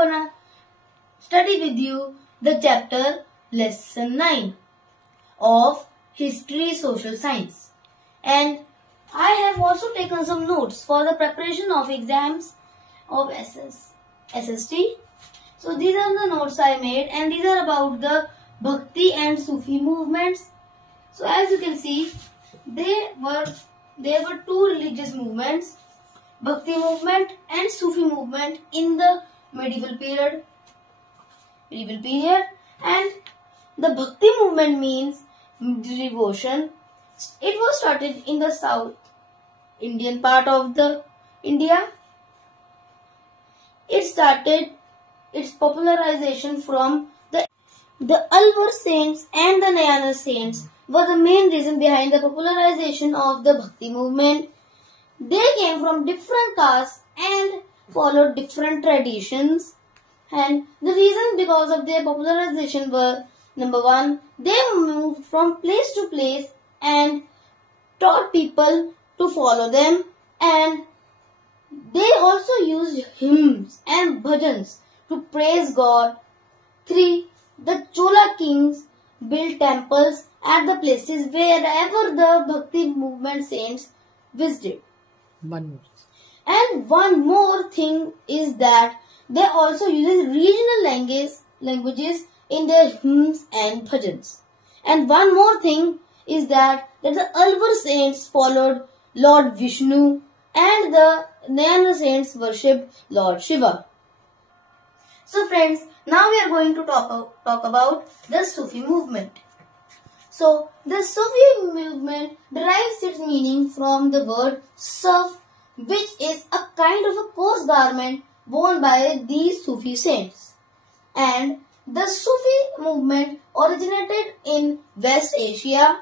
gonna study with you the chapter lesson 9 of History Social Science. And I have also taken some notes for the preparation of exams of SST. So these are the notes I made, and these are about the Bhakti and Sufi movements. So as you can see, there were two religious movements, Bhakti movement and Sufi movement in the medieval period. And the Bhakti movement means devotion. It was started in the South Indian part of the India. It started its popularization from the Alvar saints and the Nayana saints were the main reason behind the popularization of the Bhakti movement. They came from different castes and followed different traditions. And the reason because of their popularization were, number one, they moved from place to place and taught people to follow them, and they also used hymns and bhajans to praise God. 3. The Chola kings built temples at the places wherever the Bhakti movement saints visited. And one more thing is that they also use regional languages in their hymns and bhajans. And one more thing is that the Alvar saints followed Lord Vishnu and the Nayana saints worshipped Lord Shiva. So friends, now we are going to talk about the Sufi movement. So the Sufi movement derives its meaning from the word suf, which is a kind of a coarse garment worn by these Sufi saints. And the Sufi movement originated in West Asia,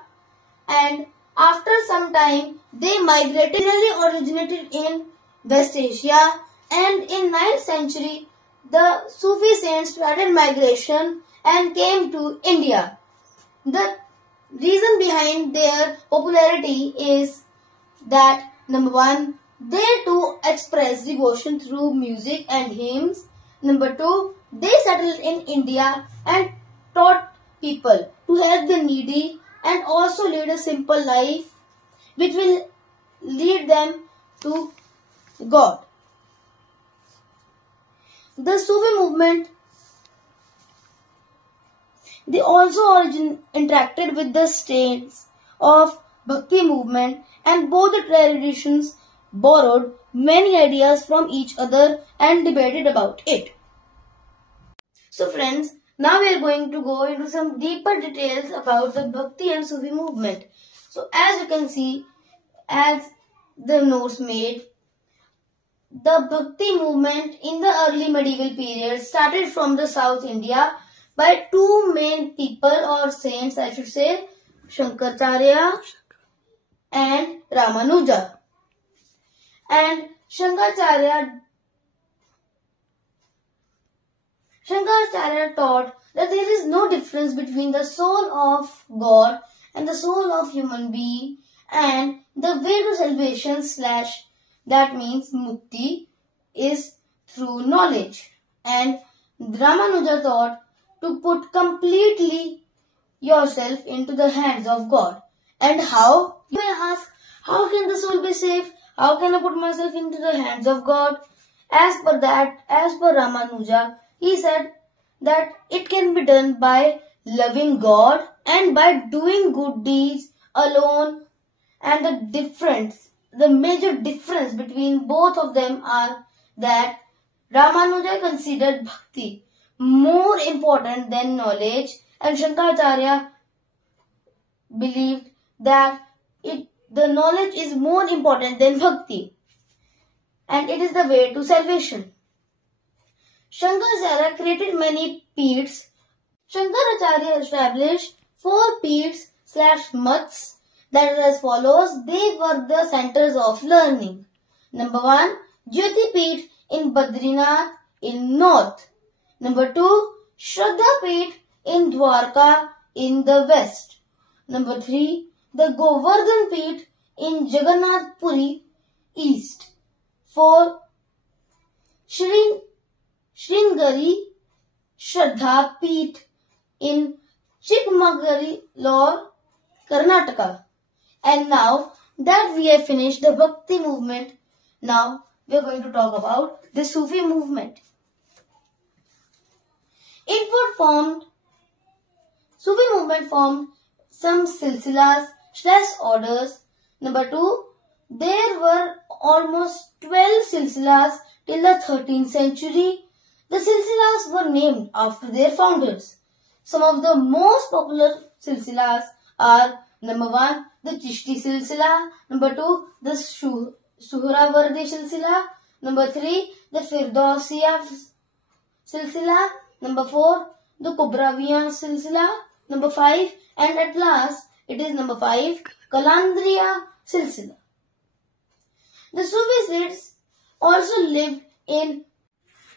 and after some time they originated in West Asia, and in 9th century the Sufi saints started migration and came to India. The reason behind their popularity is that, number one, they too express devotion through music and hymns. Number two, they settled in India and taught people to help the needy and also lead a simple life which will lead them to God. The Sufi movement, they also interacted with the states of Bhakti movement, and both the traditions borrowed many ideas from each other and debated about it. So friends, now we are going to go into some deeper details about the Bhakti and Sufi movement. So as you can see, as the notes made, the Bhakti movement in the early medieval period started from the South India by two main people or saints, I should say, Shankaracharya and Ramanuja. And Shankaracharya taught that there is no difference between the soul of God and the soul of human being, and the way to salvation / that means mukti is through knowledge. And Ramanuja taught to put completely yourself into the hands of God. And how? You may ask, how can the soul be saved? How can I put myself into the hands of God? As per Ramanuja, he said that it can be done by loving God and by doing good deeds alone. And the major difference between both of them are that Ramanuja considered bhakti more important than knowledge, and Shankaracharya believed that the knowledge is more important than bhakti, and it is the way to salvation. Shankaracharya created many peeths. Shankaracharya established 4 peeths / mats that are as follows. They were the centers of learning. Number 1, Jyoti Peeth in Badrinath in north. Number 2, Shraddha Peeth in Dwarka in the west. Number 3, the Govardhan Peeth in Jagannath Puri east. 4, Sringeri Shraddha Peeth in Chikmagalur, Karnataka. And now that we have finished the Bhakti movement, now we are going to talk about the Sufi movement. Sufi movement formed some silsilas / orders. Number 2, there were almost 12 silsilas till the 13th century. The silsilas were named after their founders. Some of the most popular silsilas are number 1, the Chishti silsila, number 2, the Suhrawardi silsila, number 3, the Firdausiya silsila, number 4, the Kubrawiya silsila, number 5, and at last it is number 5, Kalandriya silsila. The Sufi saints also lived in.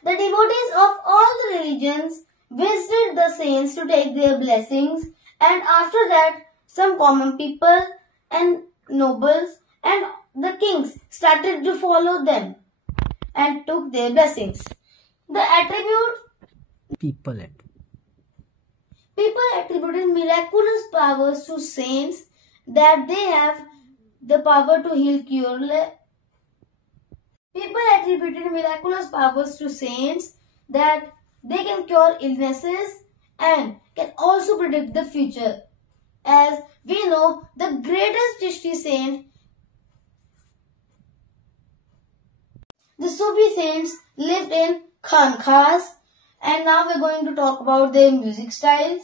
The devotees of all the religions visited the saints to take their blessings, and after that some common people and nobles and the kings started to follow them and took their blessings. The people attributed miraculous powers to saints, that they have the power to heal People attributed miraculous powers to saints, that they can cure illnesses and can also predict the future. As we know, the greatest Chishti saint, the Sufi saints lived in Khanqahs, and now we are going to talk about their music styles.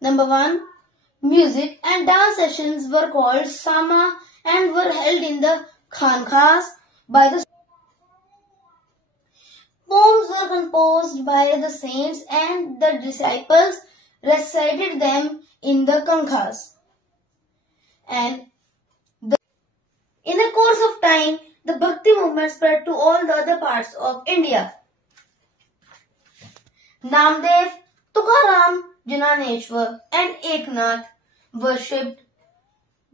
Number 1, music and dance sessions were called Sama and were held in the Khanqahs by the Poems were composed by the saints and the disciples recited them in the Khanqahs. And in the course of time, the Bhakti movement spread to all the other parts of India. Namdev, Tukaram, Jnaneshwar and Eknath worshipped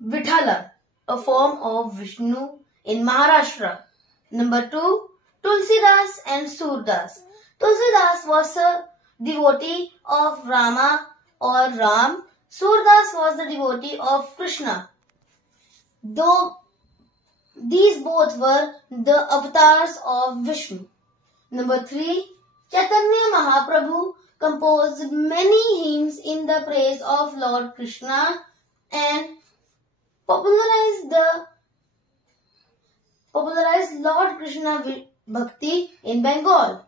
Vithala, a form of Vishnu, in Maharashtra. Number 2, Tulsidas and Surdas. Tulsidas was a devotee of Rama or Ram. Surdas was the devotee of Krishna. Though these both were the avatars of Vishnu. Number 3, Chaitanya Mahaprabhu composed many hymns in the praise of Lord Krishna and popularized Lord Krishna Bhakti in Bengal.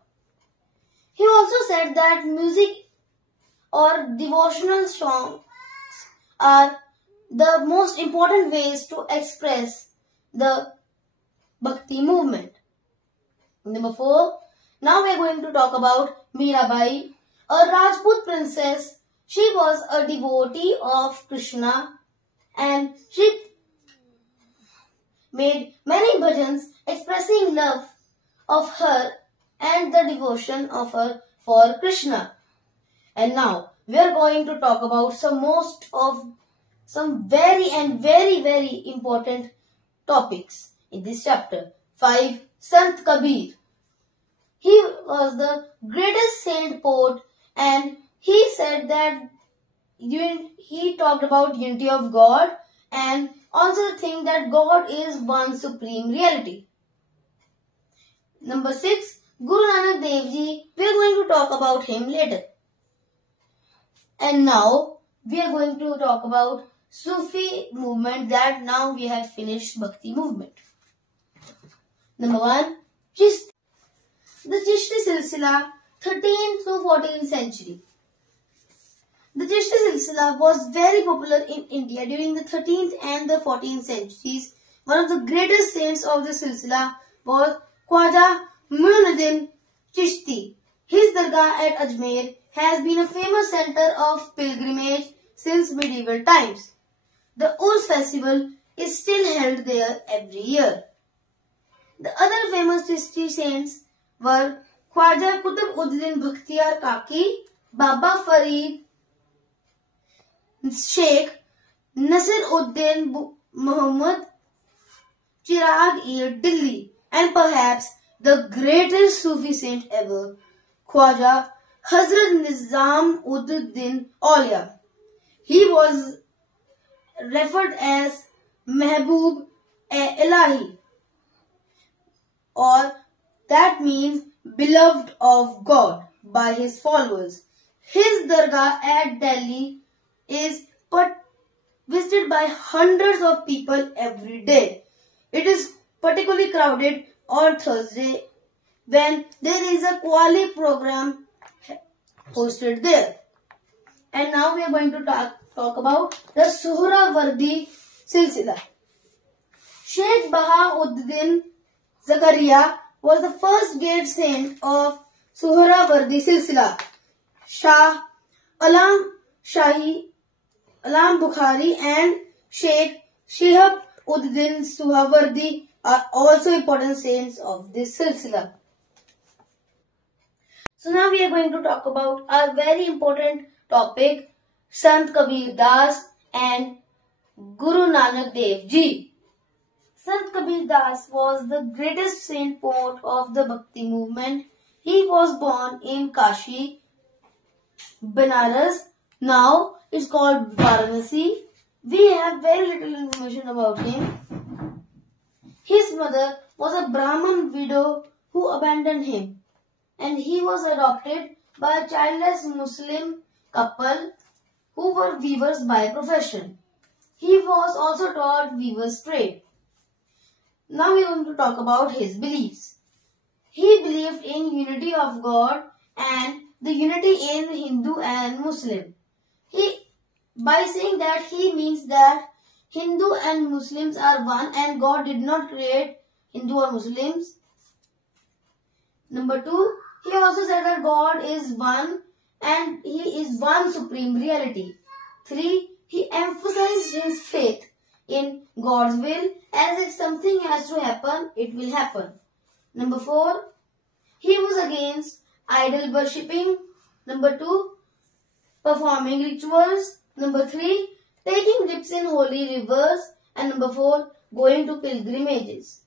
He also said that music or devotional songs are the most important ways to express the Bhakti movement. Number 4, now we are going to talk about Mirabai, a Rajput princess. She was a devotee of Krishna and she made many bhajans expressing love of her and the devotion of her for Krishna. And now we are going to talk about some very important topics in this chapter. 5. Sant Kabir. He was the greatest saint poet, and he said that he talked about unity of God and also the thing that God is one supreme reality. Number 6, Guru Nanak Dev Ji. We are going to talk about him later. And now we are going to talk about Sufi movement, that now we have finished Bhakti movement. Number 1, Chishti. The Chishti Silsila, 13th to 14th century. The Chishti Silsila was very popular in India during the 13th and the 14th centuries. One of the greatest saints of the Silsila was Khwaja Muinuddin Chishti. His dargah at Ajmer has been a famous center of pilgrimage since medieval times. The Urs festival is still held there every year. The other famous Chishti saints were Khwaja Qutb-ud-Din Bakhtiyar Kaki, Baba Farid Sheikh, Nasir-ud-Din Muhammad, Chirag-e Delhi, and perhaps the greatest Sufi saint ever, Khwaja Hazrat Nizam-ud-Din Aulia. He was referred as Mehboob-e-Ilahi, or that means beloved of God, by his followers. His dargah at Delhi is visited by hundreds of people every day. It is particularly crowded on Thursday when there is a Qawwali program hosted there. And now we are going to talk about the Suhrawardi Silsila. Sheikh Bahauddin Zakaria was the first great saint of Suhrawardi Silsila. Shah Alam Bukhari and Sheikh Shihab Uddin Suhrawardi are also important saints of this silsila. So now we are going to talk about our very important topic, Sant Kabir Das and Guru Nanak Dev Ji. Sant Kabir Das was the greatest saint poet of the Bhakti movement. He was born in Kashi, Benares. Now it's called Varanasi. We have very little information about him. His mother was a Brahmin widow who abandoned him, and he was adopted by a childless Muslim couple who were weavers by profession. He was also taught weaver's trade. Now we are going to talk about his beliefs. He believed in unity of God and the unity in Hindu and Muslim. By saying that, he means that Hindu and Muslims are one and God did not create Hindu or Muslims. Number 2, he also said that God is one and he is one supreme reality. 3, he emphasized his faith in God's will, as if something has to happen, it will happen. Number 4, he was against idol worshipping. Number 2, performing rituals. Number 3, taking dips in holy rivers. And number 4, going to pilgrimages.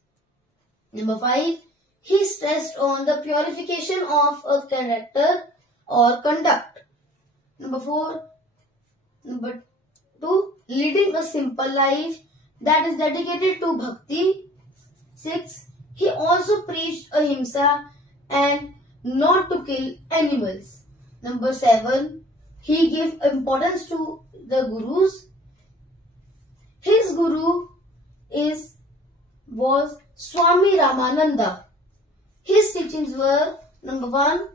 Number 5, he stressed on the purification of a character or conduct. Number 2, leading a simple life that is dedicated to bhakti. 6, he also preached ahimsa and not to kill animals. Number 7, he gave importance to the gurus. His guru was Swami Ramananda. His teachings were, number 1,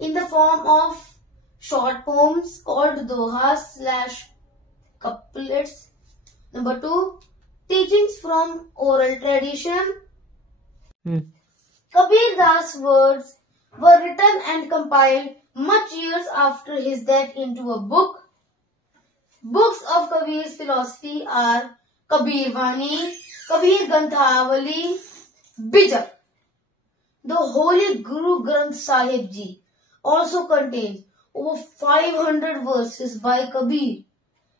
in the form of short poems called dohas/couplets. Number 2, teachings from oral tradition. Kabir Das' words were written and compiled much years after his death into a book. Books of Kabir's philosophy are Kabir Vani, Kabir Ganthavali, Bijak. The Holy Guru Granth Sahib Ji also contains over 500 verses by Kabir.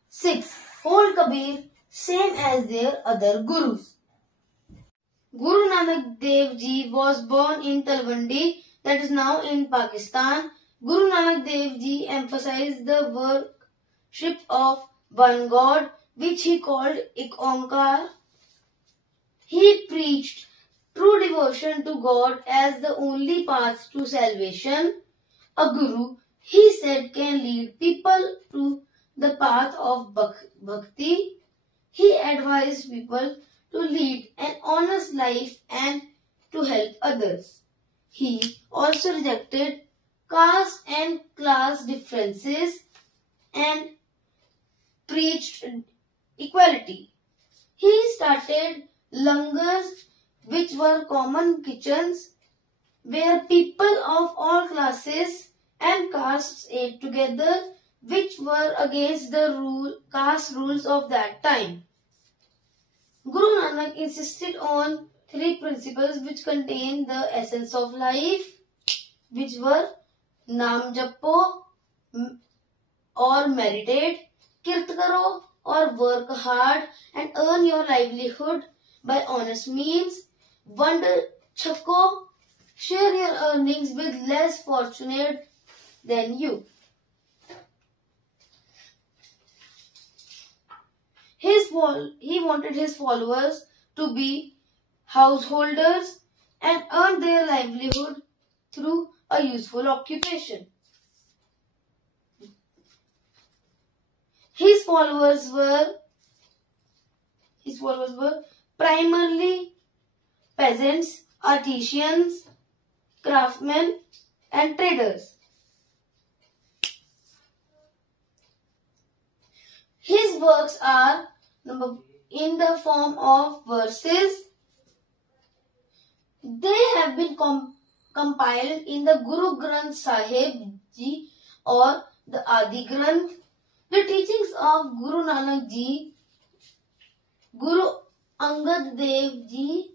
6. Hold Kabir same as their other gurus. Guru Nanak Dev Ji was born in Talwandi, that is now in Pakistan. Guru Nanak Dev Ji emphasized the worship of one God, which he called Ek Onkar. He preached true devotion to God as the only path to salvation. A guru, he said, can lead people to the path of bhakti. He advised people to lead an honest life and to help others. He also rejected caste and class differences and preached equality. He started langars, which were common kitchens where people of all classes and castes ate together, which were against the caste rules of that time. Guru Nanak insisted on 3 principles which contain the essence of life, which were Naam Japo or meditate, Kirt Karo or work hard and earn your livelihood by honest means, Vand Chako, share your earnings with less fortunate than you. He wanted his followers to be householders and earn their livelihood through a useful occupation. His followers were primarily peasants, artisans, craftsmen, and traders. His works are in the form of verses. They have been compiled in the Guru Granth Sahib Ji or the Adi Granth. The teachings of Guru Nanak Ji, Guru Angad Dev Ji,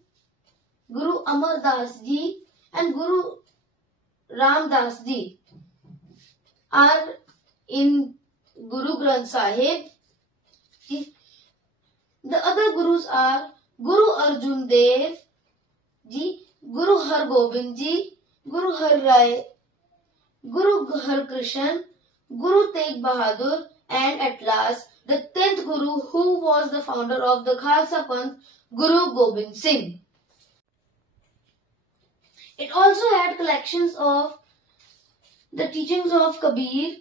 Guru Amar Das Ji and Guru Ram Das Ji are in Guru Granth Sahib. The other gurus are Guru Arjun Dev Ji, Guru Har Gobind Ji, Guru Har Rai, Guru Har Krishan, Guru Tegh Bahadur, and at last the 10th Guru, who was the founder of the Khalsa Panth, Guru Gobind Singh. It also had collections of the teachings of Kabir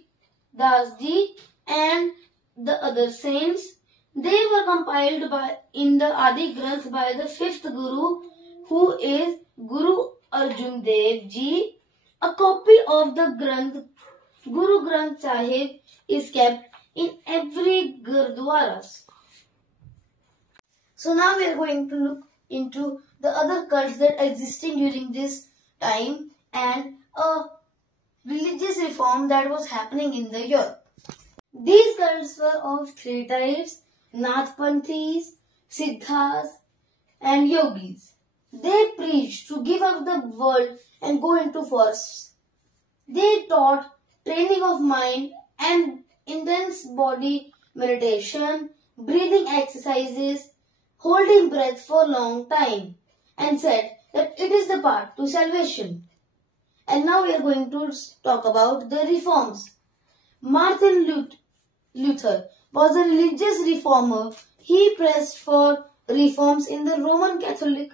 Das Ji and the other saints. They were compiled in the Adi Granth by the 5th Guru, who is Guru Arjun Dev Ji. A copy of the Guru Granth Sahib is kept in every Gurdwara. So now we are going to look into the other cults that existed during this time and a religious reform that was happening in the Europe. These cults were of three types: Nathpanthis, Siddhas, and Yogis. They preached to give up the world and go into forests. They taught training of mind and intense body meditation, breathing exercises, holding breath for a long time, and said that it is the path to salvation. And now we are going to talk about the reforms. Martin Luther was a religious reformer. He pressed for reforms in the Roman Catholic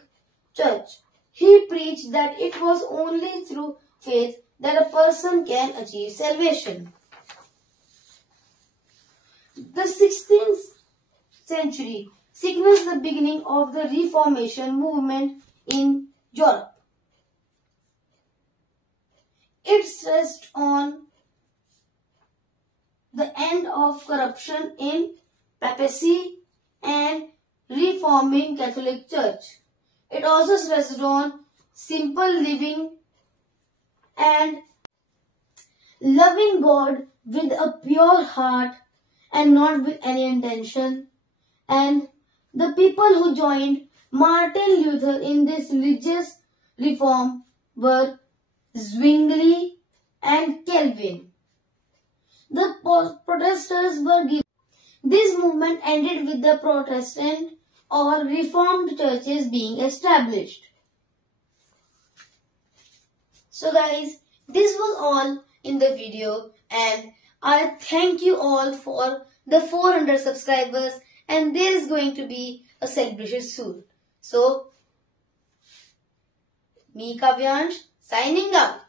Church. He preached that it was only through faith that a person can achieve salvation. The 16th century signals the beginning of the Reformation movement in Europe. It stressed on the end of corruption in papacy and reforming Catholic Church. It also stressed on simple living and loving God with a pure heart and not with any intention. And the people who joined Martin Luther in this religious reform were Zwingli and Calvin. The protesters were given. This movement ended with the Protestant or Reformed churches being established. So guys, this was all in the video, and I thank you all for the 400 subscribers, and there is going to be a celebration soon. So, me Kavyansh signing out.